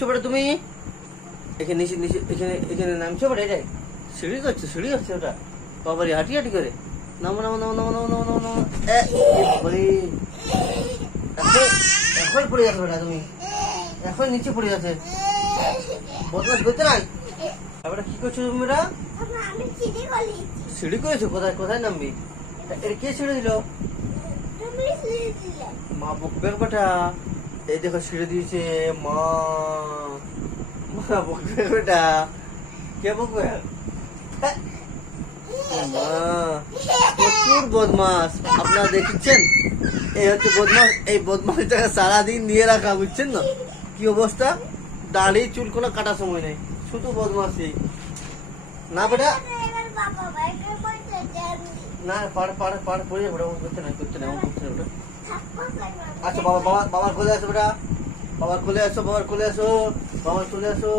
চোপড়ে তুমি? এখানে নিচে নিচে এখানে এখানে নামছো বড় এটাই? সিঁড়ি করছে সিঁড়ি হচ্ছে ওটা? বাবারি হাঁটি হাঁটি করে। নাম নামো নামো নামো নামো নামো নামো এখন পড়ে যাচ্ছে বেটা তুমি। এখন নিচে পড়ে যাচ্ছে। বদমাস করতে নাই? এবার কি করছ তুমি বেটা সিঁড়ি করেছ? কোথায় কোথায় নামবি? এটা কে ছেড়ে দিল? মা বুক বেগ বেটা এই দেখো ছিঁড়ে দিয়েছে মা। মা বকবে বেটা কে বকবে? প্রচুর বদমাস আপনারা দেখছেন? এই হচ্ছে বদমাস এই বদমাসটাকে সারাদিন নিয়ে রাখা বুঝছেন না? কি অবস্থা? দাড়ি চুল কোনো কাটার সময় নেই। শুধু বদমাসি না বেটা? না পাড় পাড় পাড় পড়ে করতে না করতে না ও করতে না ওটা থাপ্পড় করব আচ্ছা বাবা বাবা বাবার কোলে আসো বেটা। বাবার কোলে আসো বাবার কোলে আসো বাবার কোলে আসো